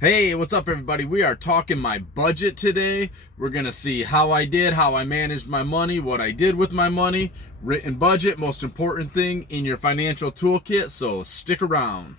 Hey, what's up everybody? We are talking my budget today. We're gonna see how I did, how I managed my money, what I did with my money. Written budget, most important thing in your financial toolkit, so stick around.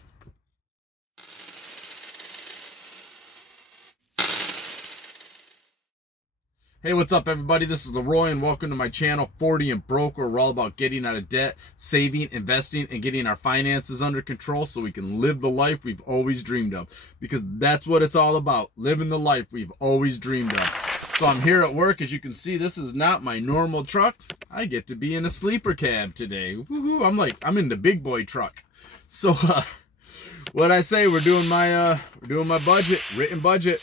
Hey, what's up everybody? This is Leroy and welcome to my channel, 40 and Broke, where we're all about getting out of debt, saving, investing, and getting our finances under control so we can live the life we've always dreamed of. Because that's what it's all about, living the life we've always dreamed of. So I'm here at work. As you can see, this is not my normal truck. I get to be in a sleeper cab today. Woohoo! I'm in the big boy truck. So what I say, we're doing my budget, written budget.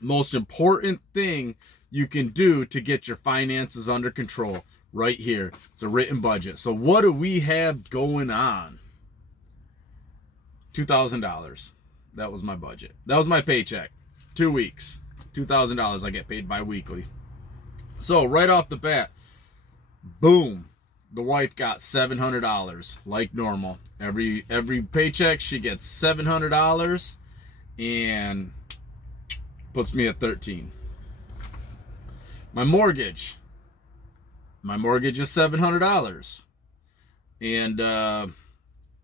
Most important thing you can do to get your finances under control right here. It's a written budget. So what do we have going on? $2,000. That was my budget. That was my paycheck. 2 weeks. $2,000. I get paid bi-weekly. So right off the bat, boom, the wife got $700 like normal. Every paycheck she gets $700 and puts me at 13. My mortgage is $700, and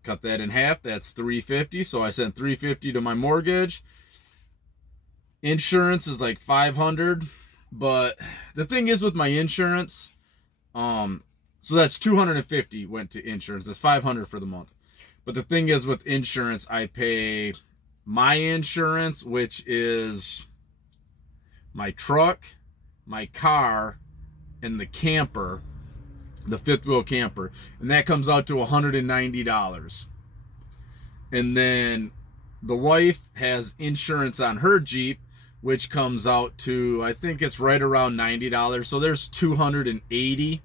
cut that in half. That's $350. So I sent $350 to my mortgage. Insurance is like $500, but the thing is with my insurance, so that's $250 went to insurance. That's $500 for the month. But the thing is with insurance, I pay my insurance, which is my truck, my car, and the camper, the fifth wheel camper, and that comes out to $190. And then the wife has insurance on her Jeep, which comes out to, I think it's right around $90. So there's $280.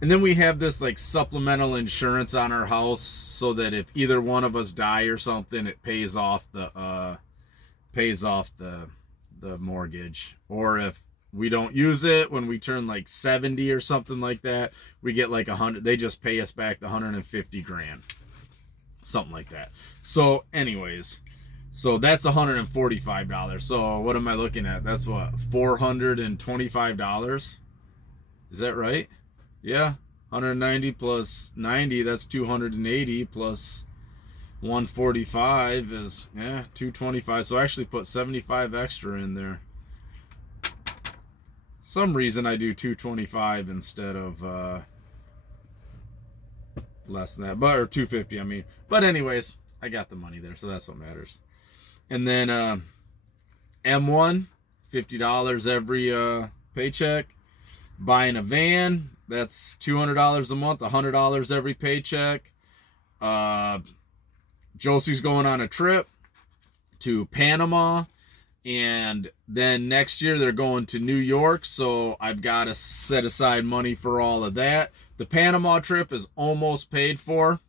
And then we have this like supplemental insurance on our house so that if either one of us die or something, it pays off the mortgage. Or if we don't use it when we turn like 70 or something like that, we get like 100. They just pay us back the 150 grand, something like that. So anyways, so that's $145. So what am I looking at? That's what, $425. Is that right? Yeah, 190 plus 90, that's 280 plus 145 is, yeah, 225. So I actually put 75 extra in there. Some reason I do 225 instead of less than that, but or 250 I mean. But anyways, I got the money there, so that's what matters. And then M1, $50 every paycheck. Buying a van, that's $200 a month, $100 every paycheck. Josie's going on a trip to Panama, and then next year they're going to New York, so I've got to set aside money for all of that. The Panama trip is almost paid for.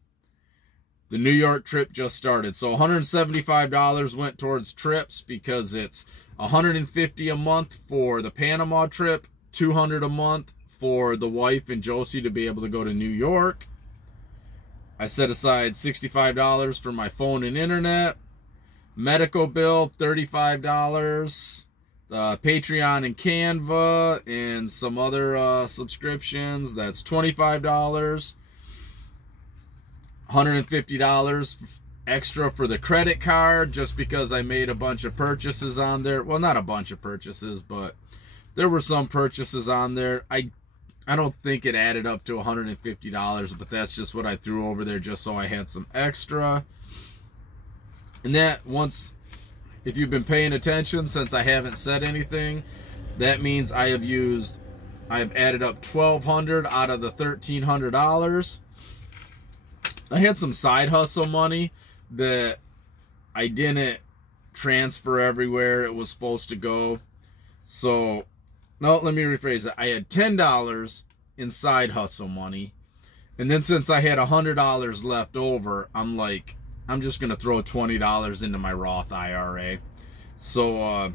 The New York trip just started, so $175 went towards trips because it's $150 a month for the Panama trip, $200 a month for the wife and Josie to be able to go to New York. I set aside $65 for my phone and internet. Medical bill, $35. Patreon and Canva and some other subscriptions, that's $25. $150 extra for the credit card just because I made a bunch of purchases on there. Well, not a bunch of purchases, but there were some purchases on there. I don't think it added up to $150, but that's just what I threw over there just so I had some extra. And that, once, if you've been paying attention since I haven't said anything, that means I have added up $1,200 out of the $1,300. I had some side hustle money that I didn't transfer everywhere it was supposed to go. So, no, let me rephrase it. I had $10 in side hustle money. And then since I had $100 left over, I'm like, I'm just going to throw $20 into my Roth IRA. So,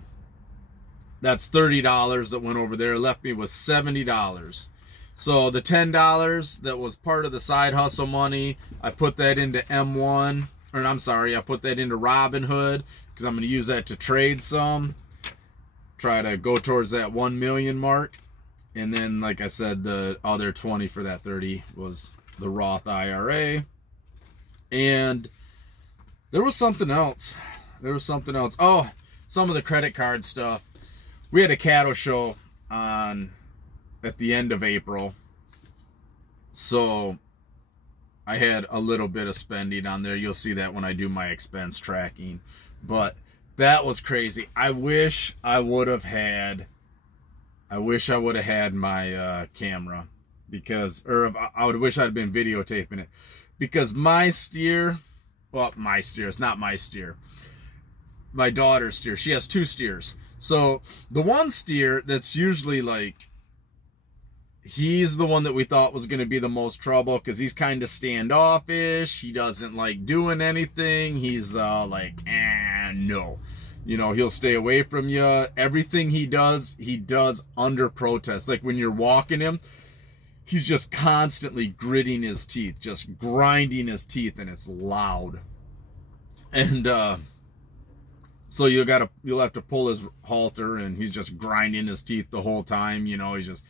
that's $30 that went over there. It left me with $70. So the $10 that was part of the side hustle money, I put that into M1. or I'm sorry, I put that into Robinhood because I'm going to use that to trade some. Try to go towards that 1 million mark. And then, like I said, the other 20 for that 30 was the Roth IRA. And there was something else. Oh, some of the credit card stuff. We had a cattle show at the end of April. So I had a little bit of spending on there. You'll see that when I do my expense tracking. But that was crazy. I wish I would have had my camera, because, or I would wish I'd been videotaping it, because my steer, well, my steer, it's not my steer, my daughter's steer, she has 2 steers. So the one steer that's usually like, he's the one that we thought was going to be the most trouble, because he's kind of standoffish. He doesn't like doing anything. He's like, no. You know, he'll stay away from you. Everything he does under protest. Like when you're walking him, he's just constantly gritting his teeth, just grinding his teeth, and it's loud. And so you'll have to pull his halter, and he's just grinding his teeth the whole time. You know, he's just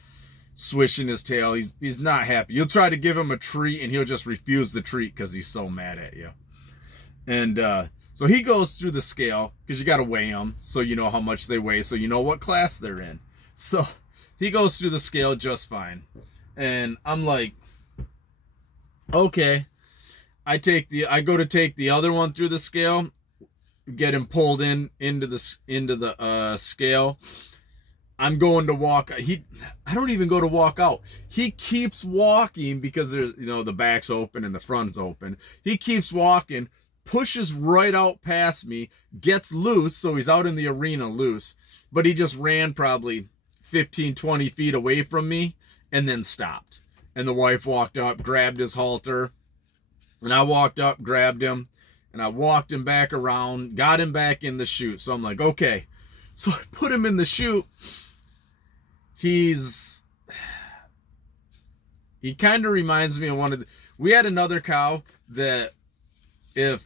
swishing his tail. He's not happy. You'll try to give him a treat, and he'll just refuse the treat because he's so mad at you. And so he goes through the scale, because you got to weigh them so you know how much they weigh, so you know what class they're in. So he goes through the scale just fine. And I'm like, okay. I go to take the other one through the scale, get him pulled into the scale. I'm going to walk. I don't even go to walk out. He keeps walking because there's, you know, the back's open and the front's open. He keeps walking, pushes right out past me, gets loose, so he's out in the arena loose, but he just ran probably 15, 20 feet away from me and then stopped. And the wife walked up, grabbed his halter, and I walked up, grabbed him, and I walked him back around, got him back in the chute. So I'm like, okay. So I put him in the chute. He kind of reminds me of one of the, we had another cow that if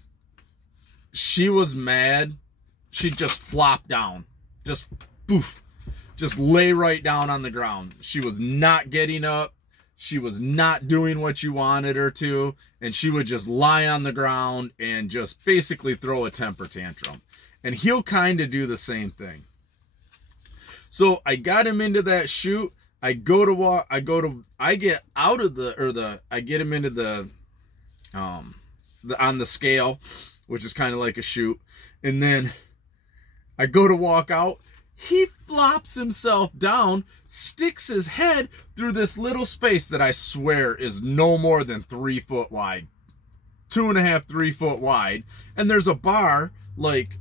she was mad, she'd just flop down, just poof, just lay right down on the ground. She was not getting up. She was not doing what you wanted her to, and she would just lie on the ground and just basically throw a temper tantrum. And he'll kind of do the same thing. So I got him into that chute. I get him into the on the scale, which is kind of like a chute, and then I go to walk out. He flops himself down, sticks his head through this little space that I swear is no more than 3 foot wide, 2.5, 3 foot wide, and there's a bar like,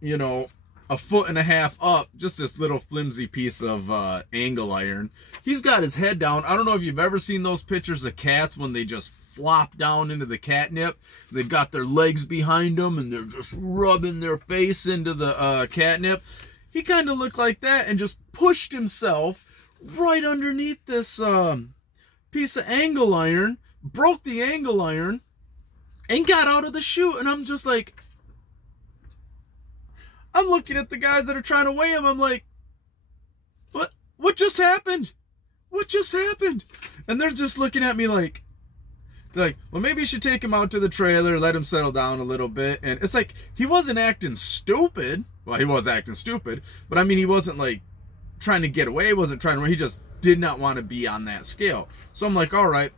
you know, 1.5 foot up, just this little flimsy piece of angle iron. He's got his head down. I don't know if you've ever seen those pictures of cats when they just flop down into the catnip. They've got their legs behind them and they're just rubbing their face into the catnip. He kind of looked like that and just pushed himself right underneath this piece of angle iron, broke the angle iron, and got out of the chute. And I'm just like, I'm looking at the guys that are trying to weigh him. I'm like, what just happened? What just happened? And they're just looking at me like, well, maybe you should take him out to the trailer, let him settle down a little bit. And it's like, he wasn't acting stupid. Well, he was acting stupid, but I mean, he wasn't like trying to get away. He wasn't trying to, he just did not want to be on that scale. So I'm like, all right,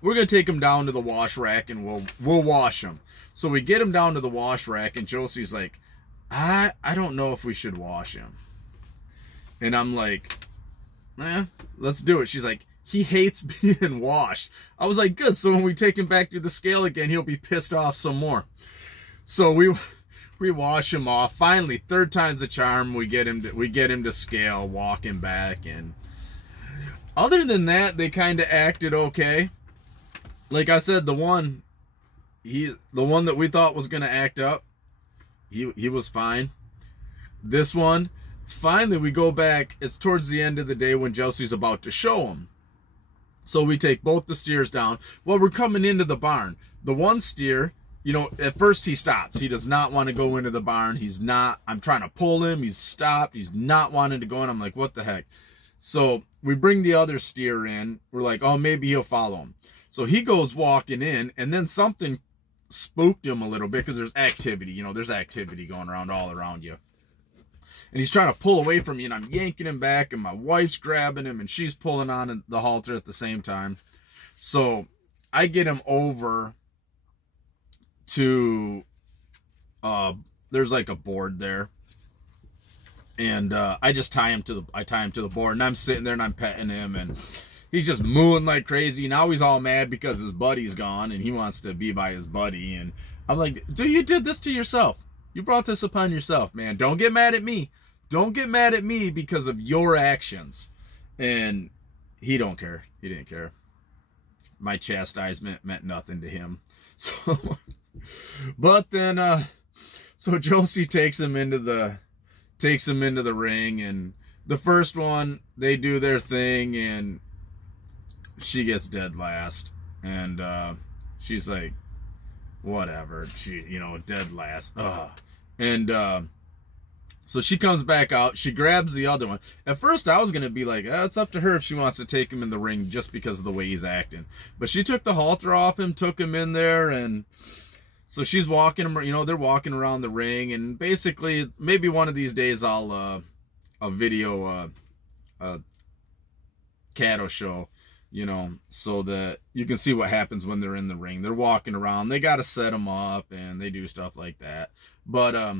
we're going to take him down to the wash rack and we'll wash him. So we get him down to the wash rack, and Josie's like, I don't know if we should wash him. And I'm like, let's do it. She's like, he hates being washed. I was like, good. So when we take him back to the scale again, he'll be pissed off some more. So we wash him off. Finally, 3rd time's the charm. We get him to scale, walk him back, and other than that, they kind of acted okay. Like I said, the one that we thought was gonna act up, he was fine. This one, finally, we go back. It's towards the end of the day when Josie's about to show him. So we take both the steers down. Well, we're coming into the barn. The one steer you know, at first he stops. He does not want to go into the barn. He's not. I'm trying to pull him. He's stopped. He's not wanting to go in. I'm like, what the heck? So we bring the other steer in. We're like, oh, maybe he'll follow him. So he goes walking in, and then something spooked him a little bit because there's activity. You know, there's activity going around all around you. And he's trying to pull away from me, and I'm yanking him back, and my wife's grabbing him, and she's pulling on the halter at the same time. So I get him over to, there's like a board there. And I just tie him to the board, and I'm sitting there and I'm petting him, and he's just mooing like crazy. Now he's all mad because his buddy's gone and he wants to be by his buddy. And I'm like, dude, you did this to yourself. You brought this upon yourself, man. Don't get mad at me. Don't get mad at me because of your actions. And he don't care. He didn't care. My chastisement meant nothing to him. So, but then, so Josie takes him into the ring, and the first one, they do their thing, and she gets dead last. And she's like, whatever, she, you know, dead last. And so she comes back out, she grabs the other one. At first I was gonna be like, it's up to her if she wants to take him in the ring just because of the way he's acting. But she took the halter off him, took him in there, and so she's walking him, you know, they're walking around the ring, and basically, maybe one of these days I'll video a cattle show, you know, so that you can see what happens when they're in the ring. They're walking around, they got to set them up, and they do stuff like that. But,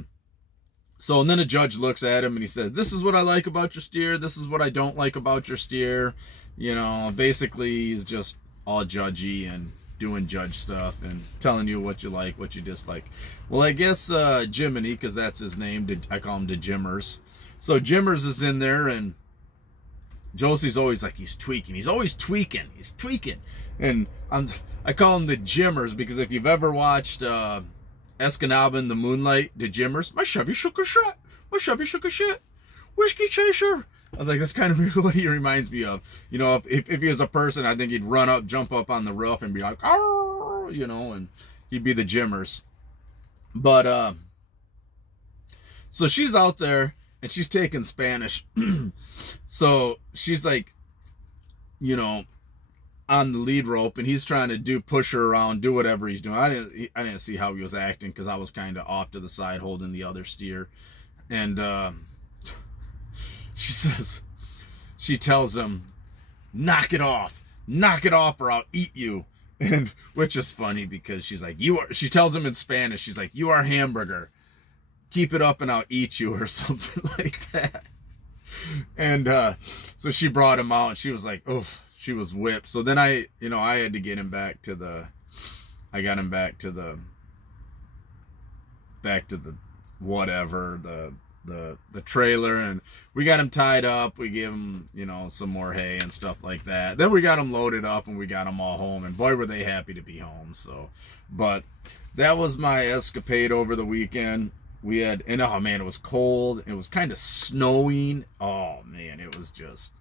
so, and then a judge looks at him and he says, this is what I like about your steer, this is what I don't like about your steer. You know, basically he's just all judgy and doing judge stuff and telling you what you like, what you dislike. Well, I guess Jiminy, because that's his name, I call him the Jimmers. So Jimmers is in there, and Josie's always like, he's tweaking. He's always tweaking. He's tweaking. And I call him the Jimmers because if you've ever watched Escanaba in the Moonlight, the Jimmers, my Chevy shook a shit. My Chevy shook a shit. Whiskey chaser. I was like, that's kind of what he reminds me of. You know, if he was a person, I think he'd run up, jump up on the roof and be like, oh, you know, and he'd be the Jimmers. But, so she's out there and she's taking Spanish. So she's like, you know, on the lead rope, and he's trying to push her around, do whatever he's doing. I didn't see how he was acting because I was kind of off to the side holding the other steer. And, she tells him, knock it off or I'll eat you. And which is funny because she's like, she tells him in Spanish, she's like, you are hamburger, keep it up and I'll eat you, or something like that. And so she brought him out and she was like, oof, she was whipped. So then I had to get him back to the whatever, the trailer, and we got him tied up. We gave him, you know, some more hay and stuff like that. Then we got him loaded up and we got them all home, and boy were they happy to be home. So, but that was my escapade over the weekend. We had, and oh man, it was cold. It was kind of snowing. Oh man, it was just,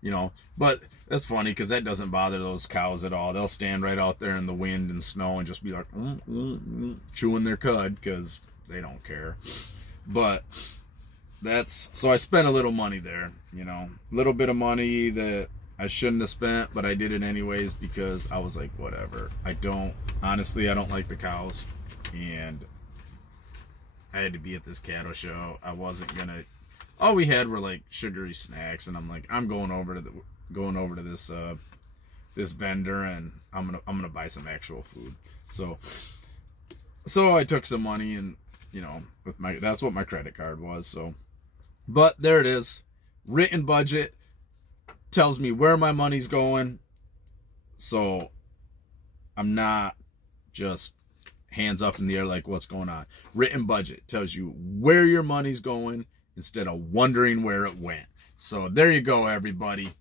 you know, but that's funny because that doesn't bother those cows at all. They'll stand right out there in the wind and snow and just be like, chewing their cud because they don't care. But that's, so I spent a little money there, you know, a little bit of money that I shouldn't have spent, but I did it anyways because I was like, whatever. Honestly, I don't like the cows, and I had to be at this cattle show. I wasn't gonna, all we had were like sugary snacks, and I'm like, I'm going over to this this vendor, and I'm gonna buy some actual food. So I took some money, and you know, that's what my credit card was. So, but there it is. Written budget tells me where my money's going. So I'm not just hands up in the air like what's going on. Written budget tells you where your money's going instead of wondering where it went. So there you go, everybody.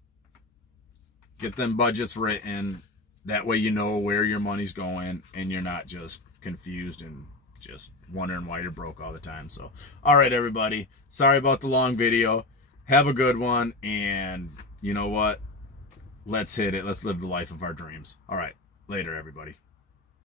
Get them budgets written. That way you know where your money's going and you're not just confused and just wondering why you're broke all the time. So, all right, everybody. Sorry about the long video. Have a good one. And you know what? Let's hit it. Let's live the life of our dreams. All right. Later, everybody.